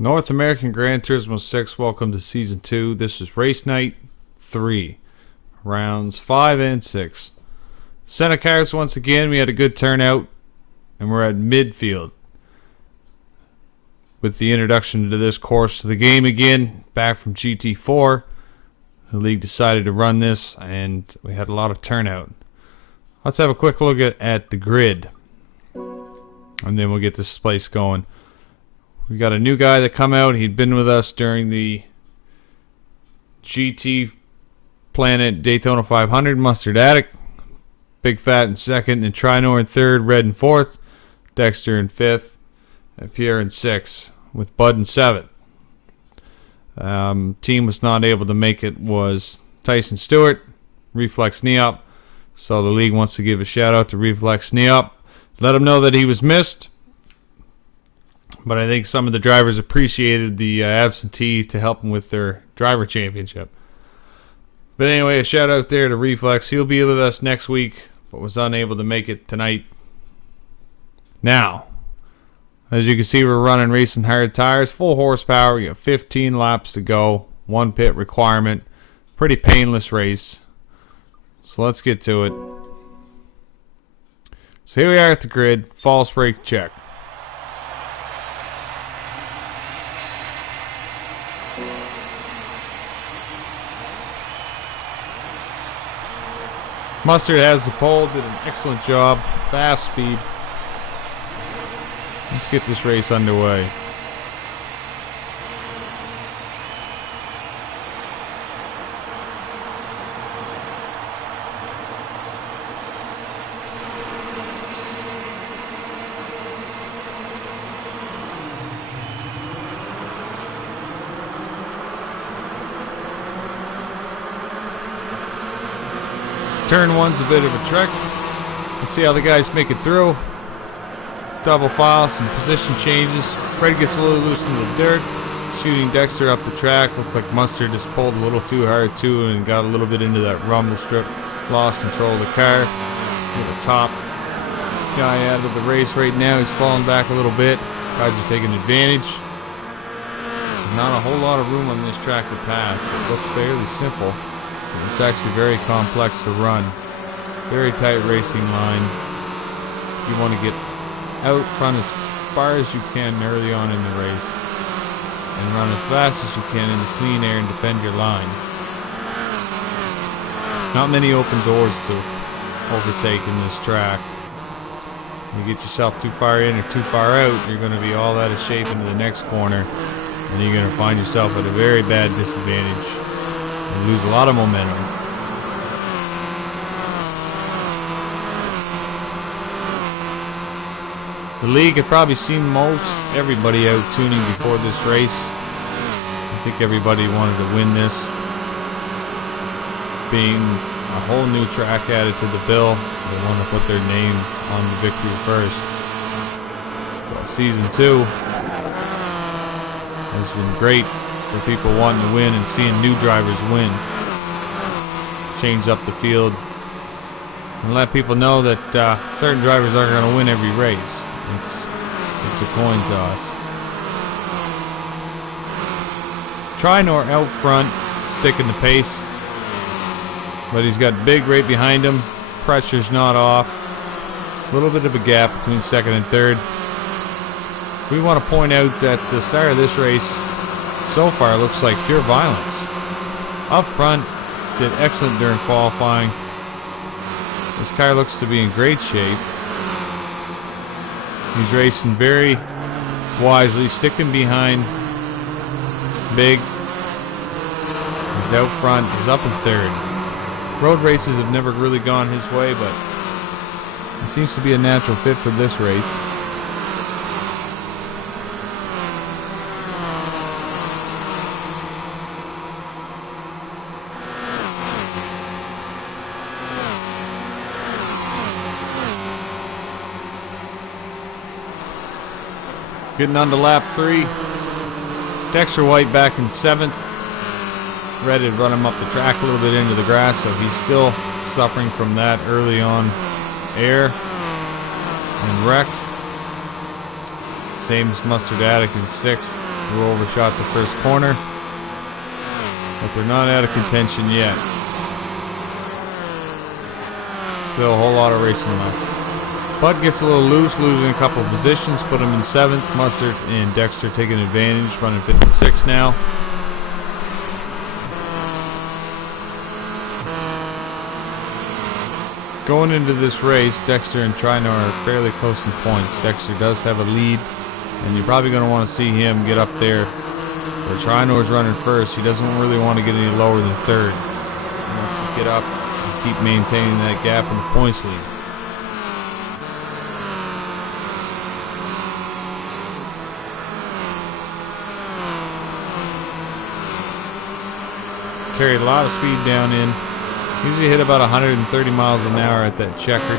North American Gran Turismo 6, welcome to Season 2. This is Race Night 3, Rounds 5 and 6. Senna cars once again, we had a good turnout, and we're at midfield. With the introduction to this course to the game again, back from GT4, the league decided to run this, and we had a lot of turnout. Let's have a quick look at the grid, and then we'll get this place going. We got a new guy that come out. He'd been with us during the GT Planet Daytona 500. Mustard Attic, Big Fat in second, and Trinor in third, Red in fourth, Dexter in fifth, and Pierre in sixth, with Bud in seventh. Team was not able to make it was Tyson Stewart, Reflex Neop. So the league wants to give a shout out to Reflex Neop. Let him know that he was missed. But I think some of the drivers appreciated the absentee to help them with their driver championship. But anyway, a shout out there to Reflex. He'll be with us next week, but was unable to make it tonight. Now, as you can see, we're running racing hard tires, full horsepower. We got 15 laps to go, one pit requirement. Pretty painless race. So let's get to it. So here we are at the grid. False brake check. Mustard has the pole, did an excellent job, fast speed. Let's get this race underway. Turn one's a bit of a trick. Let's see how the guys make it through. Double file, some position changes. Fred gets a little loose in the dirt. Shooting Dexter up the track. Looks like Mustard just pulled a little too hard too and got a little bit into that rumble strip. Lost control of the car. Get the top guy out of the race right now. He's falling back a little bit. Guys are taking advantage. Not a whole lot of room on this track to pass. It looks fairly simple. It's actually very complex to run. Very tight racing line. You want to get out front as far as you can early on in the race and run as fast as you can in the clean air and defend your line. Not many open doors to overtake in this track. You get yourself too far in or too far out, you're going to be all out of shape into the next corner, and you're going to find yourself at a very bad disadvantage. You lose a lot of momentum. The league had probably seen most everybody out tuning before this race. I think everybody wanted to win this. Being a whole new track added to the bill, they want to put their name on the victory first. Well, Season 2 has been great for people wanting to win and seeing new drivers win. Change up the field and let people know that certain drivers aren't going to win every race. It's a coin toss. Trinor out front, sticking the pace, but he's got Big right behind him. Pressure's not off. A little bit of a gap between second and third. We want to point out that the start of this race so far looks like pure violence. Up front, did excellent during qualifying. This car looks to be in great shape. He's racing very wisely, sticking behind Big. He's out front, he's up in third. Road races have never really gone his way, but he seems to be a natural fit for this race. Getting on to lap 3. Dexter White back in 7th. Red had run him up the track a little bit into the grass, so he's still suffering from that early on air and wreck. Same as Mustard Attic in 6th. who overshot the first corner, but they're not out of contention yet. Still a whole lot of racing left. Bud gets a little loose, losing a couple of positions, put him in 7th. Mustard and Dexter taking advantage, running 56 now. Going into this race, Dexter and Trinor are fairly close in points. Dexter does have a lead, and you're probably going to want to see him get up there. Where Trinor's running first, he doesn't really want to get any lower than 3rd. He wants to get up and keep maintaining that gap in the points lead. Carried a lot of speed down in. Usually hit about 130 miles an hour at that checkered.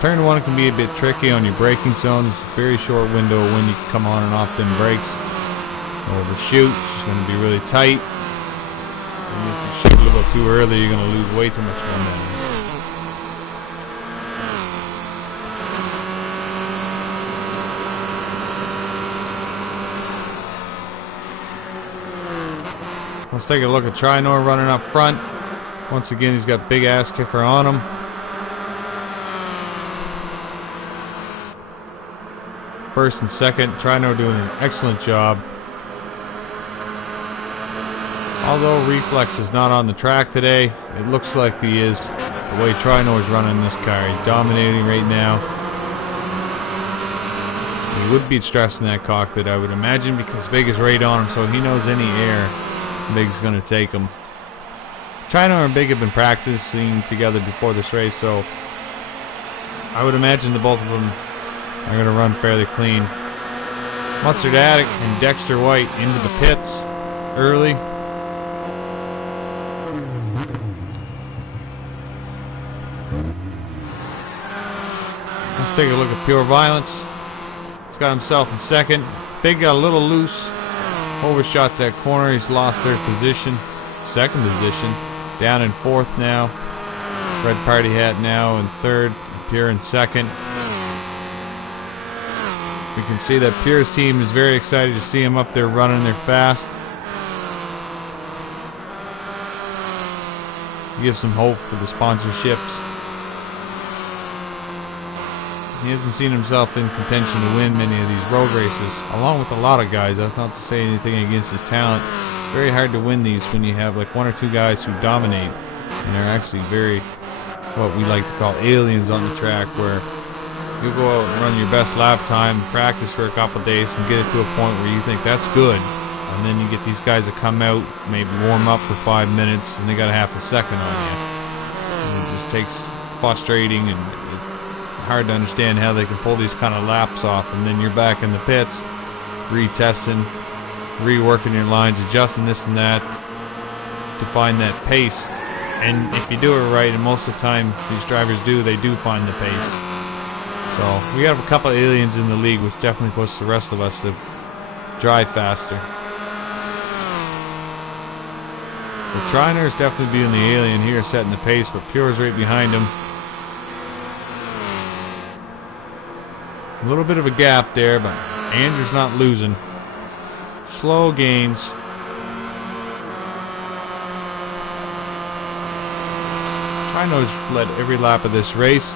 Turn 1 can be a bit tricky on your braking zone. It's a very short window when you can come on and off them brakes. Overshoot, it's going to be really tight. And if you shoot a little too early, you're going to lose way too much momentum. Let's take a look at Trinor running up front. Once again, he's got big ass kicker on him. First and second, Trinor doing an excellent job. Although Reflex is not on the track today, it looks like he is. The way Trinor is running this car, he's dominating right now. He would be stressing that cockpit, I would imagine, because Big is right on him, so he knows any air Big's going to take him. Trinor and Big have been practicing together before this race, so I would imagine the both of them are going to run fairly clean. Mustard Attic and Dexter White into the pits early. Let's take a look at Pure Violence. He's got himself in 2nd. Big got a little loose. Overshot that corner. He's lost 3rd position. 2nd position. Down in 4th now. Red Party Hat now in 3rd. Pure in 2nd. We can see that Pure's team is very excited to see him up there running. They're fast. Gives some hope for the sponsorships. He hasn't seen himself in contention to win many of these road races, along with a lot of guys. That's not to say anything against his talent. It's very hard to win these when you have like 1 or 2 guys who dominate, and they're actually very, what we like to call aliens on the track, where you go out and run your best lap time, practice for a couple of days, and get it to a point where you think that's good, and then you get these guys that come out, maybe warm up for 5 minutes, and they got a half a second on you. And it just takes frustrating, and hard to understand how they can pull these kind of laps off, and then you're back in the pits retesting, reworking your lines, adjusting this and that to find that pace. And if you do it right, and most of the time these drivers do, they do find the pace. So we have a couple of aliens in the league, which definitely puts the rest of us to drive faster. The Trinor is definitely being the alien here, setting the pace, but Pure's right behind him. A little bit of a gap there, but Andrew's not losing. Slow gains. Trinor's led every lap of this race.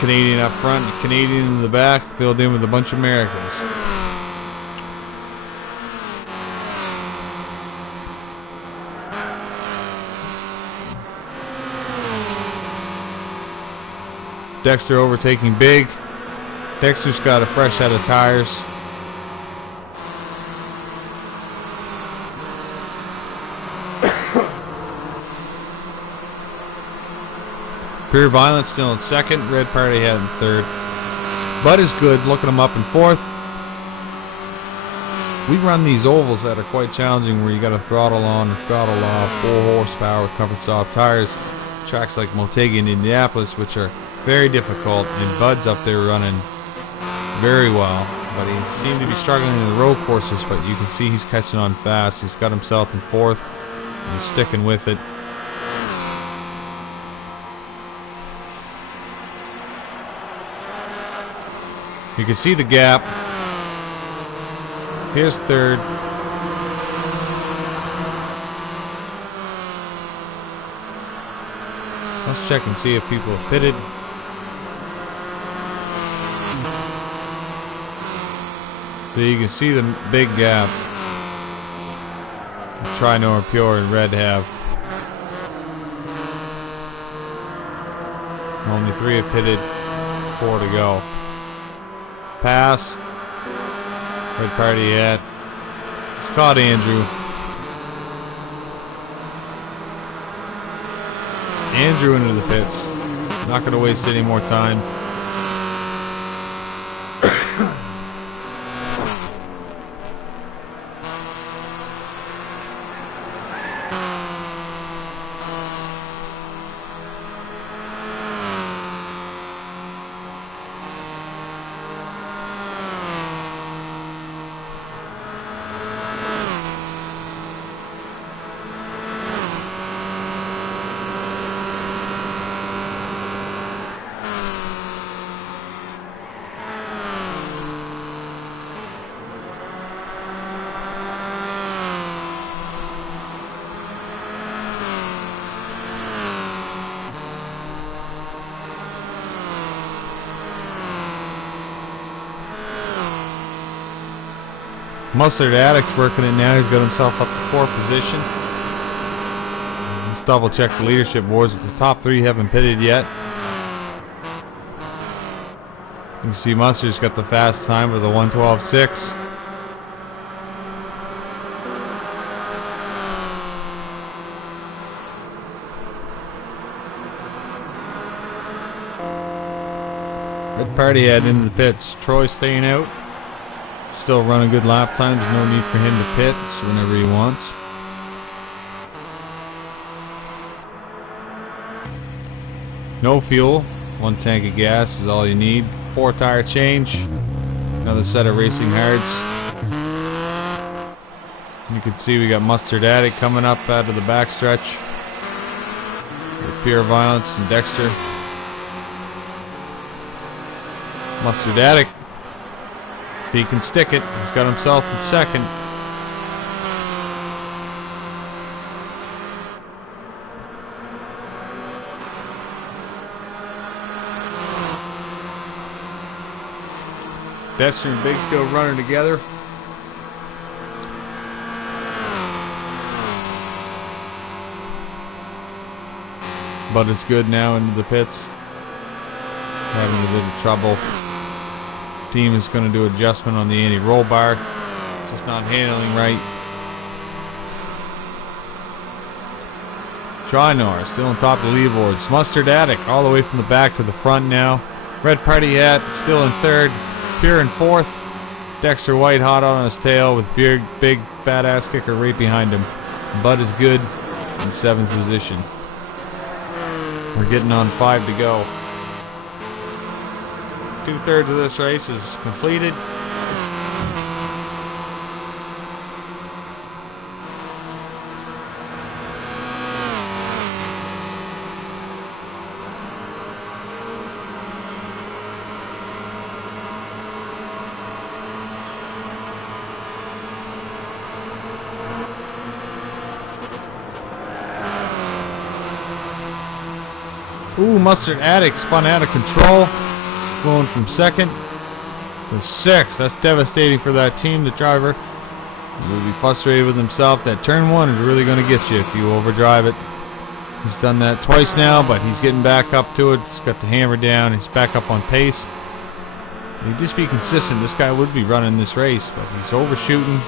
Canadian up front, Canadian in the back, filled in with a bunch of Americans. Dexter overtaking Big. Dexter's got a fresh set of tires. Pure Violence still in 2nd. Red Party Hat in 3rd. Bud is good, looking him up in 4th. We run these ovals that are quite challenging, where you got to throttle on or throttle off, 4 horsepower with comfort soft tires. Tracks like Motegi and Indianapolis, which are very difficult, and Bud's up there running very well, but he seemed to be struggling in the road courses, but you can see he's catching on fast. He's got himself in 4th, and he's sticking with it. You can see the gap. Here's third. Let's check and see if people have pitted. So you can see the big gap. Trinor, Pure, and Red have. Only 3 have pitted, 4 to go. Pass. Red Party at. It's caught Andrew. Andrew into the pits. Not going to waste any more time. Mustard Addict's working it now. He's got himself up to 4th position. Let's double check the leadership boards. The top 3 haven't pitted yet. You can see Mustard's got the fast time with a 1:12.6. Red Party heading into the pits. Troy staying out. Still running good lap times. No need for him to pit whenever he wants. No fuel. 1 tank of gas is all you need. 4 tire change. Another set of racing hards. You can see we got Mustard Addict coming up out of the backstretch. Pure Violence and Dexter. Mustard Addict. If he can stick it, he's got himself in 2nd. Dexter and Big still running together. But it's good now into the pits. Having a bit of trouble. Team is going to do adjustment on the anti-roll bar. It's just not handling right. Trinor still on top of the leaderboards. Mustard Addict all the way from the back to the front now. Red Party Hat still in 3rd. Pure in 4th. Dexter White hot on his tail with big fat ass kicker right behind him. Bud is good in 7th position. We're getting on 5 to go. 2/3 of this race is completed. Ooh, Mustard Addict spun out of control. Going from 2nd to 6th. That's devastating for that team. The driver will be frustrated with himself. That turn 1 is really going to get you if you overdrive it. He's done that twice now, but he's getting back up to it. He's got the hammer down. He's back up on pace. He'd just be consistent. This guy would be running this race, but he's overshooting.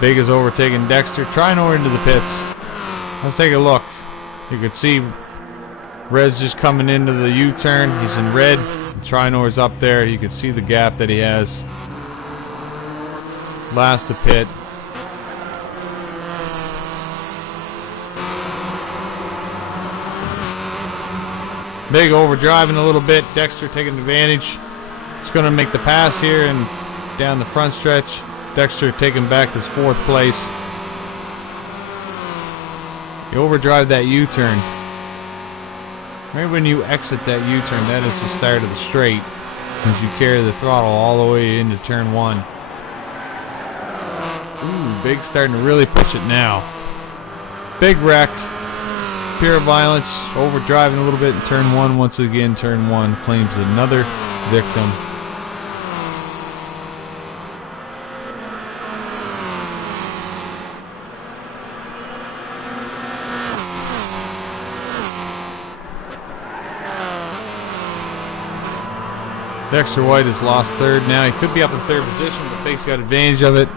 Big is overtaking Dexter. Trinor into the pits. Let's take a look. You can see Red's just coming into the U-turn. He's in red. Trinor's up there. You can see the gap that he has. Last to pit. Big overdriving a little bit. Dexter taking advantage. He's going to make the pass here and down the front stretch. Dexter taking back this 4th place. You overdrive that U-turn. Right when you exit that U-turn, that is the start of the straight, as you carry the throttle all the way into turn 1. Ooh, Big starting to really push it now. Big wreck. Pure violence, overdriving a little bit in turn 1. Once again, turn 1 claims another victim. Dexter White has lost third now. He could be up in third position, but Fake's got advantage of it.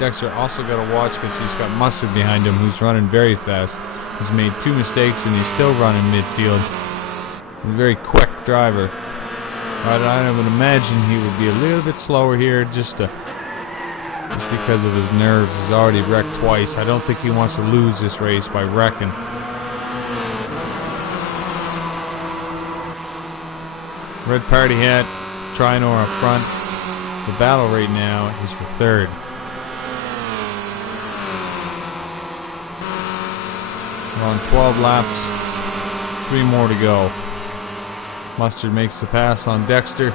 Dexter also got to watch because he's got Mustard behind him, who's running very fast. He's made 2 mistakes and he's still running midfield. He's a very quick driver. But I would imagine he would be a little bit slower here just because of his nerves. He's already wrecked twice. I don't think he wants to lose this race by wrecking. Red party hat, Trinor up front. The battle right now is for third. We're on 12 laps, 3 more to go. Mustard makes the pass on Dexter.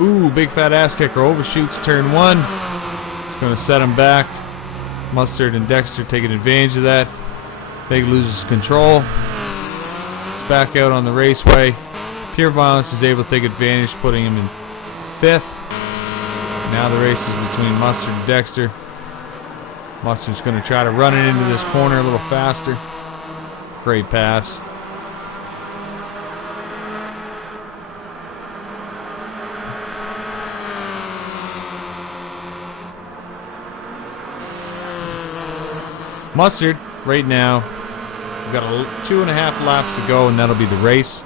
Ooh, big fat ass kicker overshoots turn 1. It's going to set him back. Mustard and Dexter taking advantage of that. Big loses control. Back out on the raceway. Pure Violence is able to take advantage, putting him in 5th. Now the race is between Mustard and Dexter. Mustard's going to try to run it into this corner a little faster. Great pass. Mustard, right now, we've got 2.5 laps to go, and that'll be the race.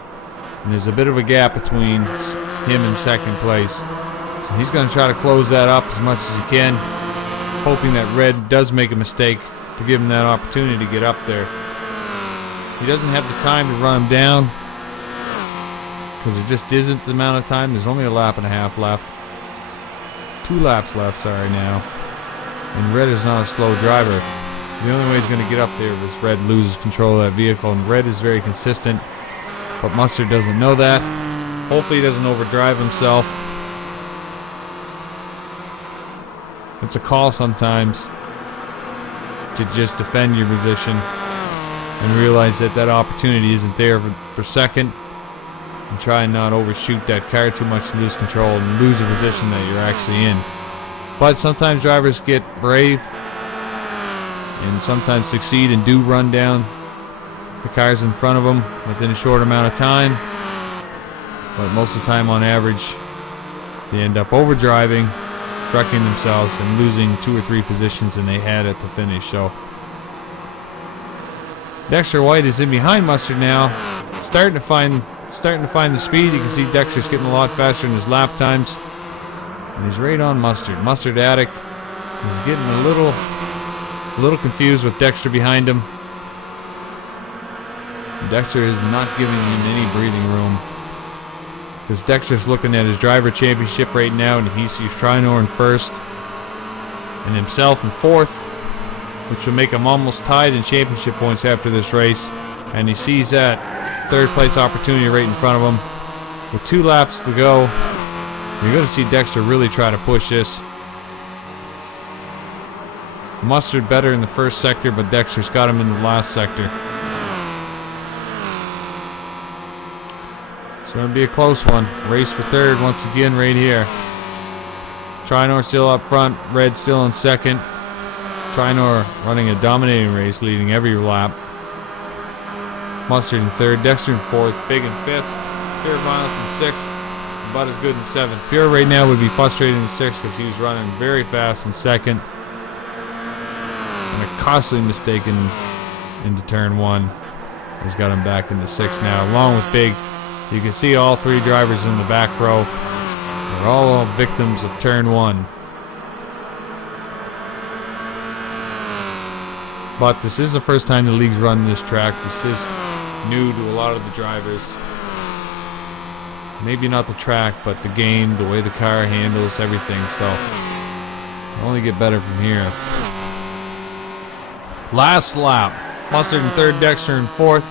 And there's a bit of a gap between him and second place. So he's going to try to close that up as much as he can, hoping that Red does make a mistake to give him that opportunity to get up there. He doesn't have the time to run him down because there just isn't the amount of time. There's only a lap and a half left. 2 laps left, sorry, now. And Red is not a slow driver. The only way he's going to get up there is Red loses control of that vehicle, and Red is very consistent, but Mustard doesn't know that. Hopefully he doesn't overdrive himself. It's a call sometimes to just defend your position and realize that that opportunity isn't there for second, and try and not overshoot that car too much and lose control and lose the position that you're actually in. But sometimes drivers get brave and sometimes succeed and do run down the cars in front of them within a short amount of time, but most of the time, on average, they end up overdriving, wrecking themselves, and losing 2 or 3 positions than they had at the finish. So Dexter White is in behind Mustard now, starting to find the speed. You can see Dexter's getting a lot faster in his lap times, and he's right on Mustard. Mustard addict. He's getting a little confused with Dexter behind him. Dexter is not giving him any breathing room, because Dexter's looking at his driver championship right now, and he sees Trinor in 1st and himself in 4th, which will make him almost tied in championship points after this race. And he sees that 3rd place opportunity right in front of him. With 2 laps to go, you're going to see Dexter really try to push this. Mustard better in the 1st sector, but Dexter's got him in the last sector. It's going to be a close one. Race for 3rd once again right here. Trinor still up front, Red still in 2nd. Trinor running a dominating race, leading every lap. Mustard in 3rd, Dexter in 4th, Big in 5th, Pure Violence in 6th, about as good in 7th. Pure right now would be frustrated in 6th because he was running very fast in 2nd. And a costly mistake into turn 1 has got him back into 6th now, along with Big. You can see all 3 drivers in the back row. They're all victims of turn 1. But this is the first time the league's run this track. This is new to a lot of the drivers. Maybe not the track, but the game, the way the car handles everything. So it'll only get better from here. Last lap. Mustard in third, Dexter in fourth.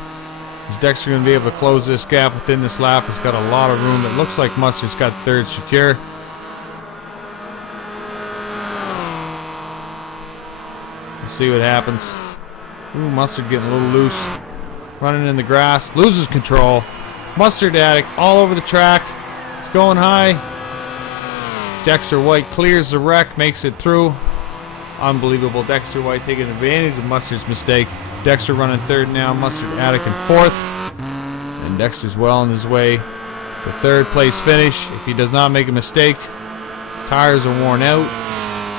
Is Dexter going to be able to close this gap within this lap? He's got a lot of room. It looks like Mustard's got third secure. Let's see what happens. Ooh, Mustard getting a little loose. Running in the grass. Loses control. Mustard Attic all over the track. It's going high. Dexter White clears the wreck, makes it through. Unbelievable. Dexter White taking advantage of Mustard's mistake. Dexter running third now. Mustard Attic in fourth. And Dexter's well on his way to third place finish. If he does not make a mistake, tires are worn out.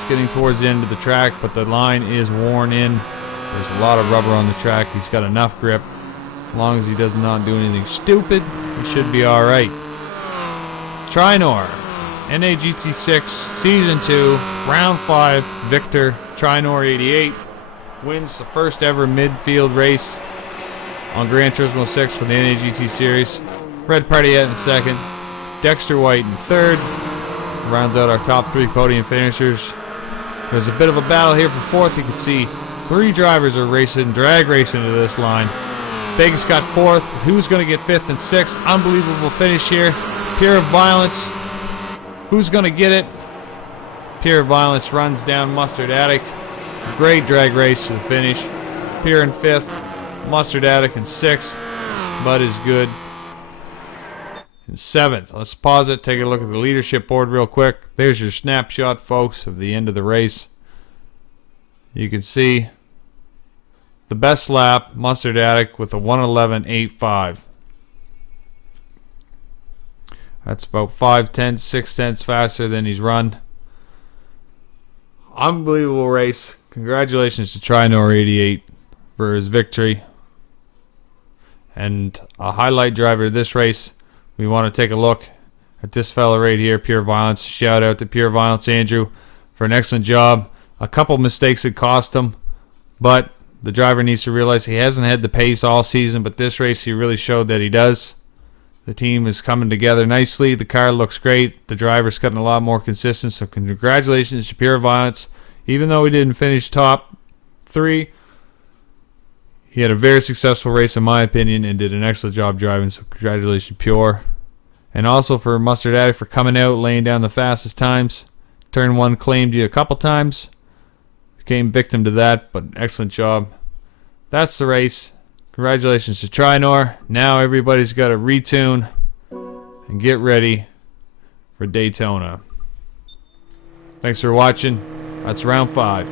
It's getting towards the end of the track, but the line is worn in. There's a lot of rubber on the track. He's got enough grip. As long as he does not do anything stupid, he should be alright. Trinor, NAGT6, Season 2, Round 5, Victor, Trinor 88, wins the first ever midfield race on Gran Turismo 6 for the NAGT series. Red Partiette in second, Dexter White in third, rounds out our top three podium finishers. There's a bit of a battle here for fourth. You can see three drivers are racing, drag racing to this line. Vegas got fourth. Who's going to get fifth and sixth? Unbelievable finish here. Pure Violence. Who's going to get it? Pure Violence runs down Mustard Attic. Great drag race to the finish. Pure in fifth. Mustard Attic in sixth. Bud is good in seventh. Let's pause it. Take a look at the leadership board real quick. There's your snapshot, folks, of the end of the race. You can see the best lap, Mustard Attic, with a 1:11.85. That's about 5/10, 6/10 faster than he's run. Unbelievable race. Congratulations to Trinor 88 for his victory. And a highlight driver of this race, we want to take a look at this fella right here, Pure Violence. Shout out to Pure Violence Andrew for an excellent job. A couple mistakes that cost him, but the driver needs to realize he hasn't had the pace all season, but this race he really showed that he does. The team is coming together nicely. The car looks great. The driver's gotten a lot more consistent, so congratulations to Pure Violence. Even though he didn't finish top three, he had a very successful race in my opinion and did an excellent job driving, so congratulations Pure. And also for Mustard Attic for coming out, laying down the fastest times. Turn 1 claimed you a couple times. Became victim to that, but excellent job. That's the race. Congratulations to Trinor. Now everybody's got to retune and get ready for Daytona. Thanks for watching. That's round 5.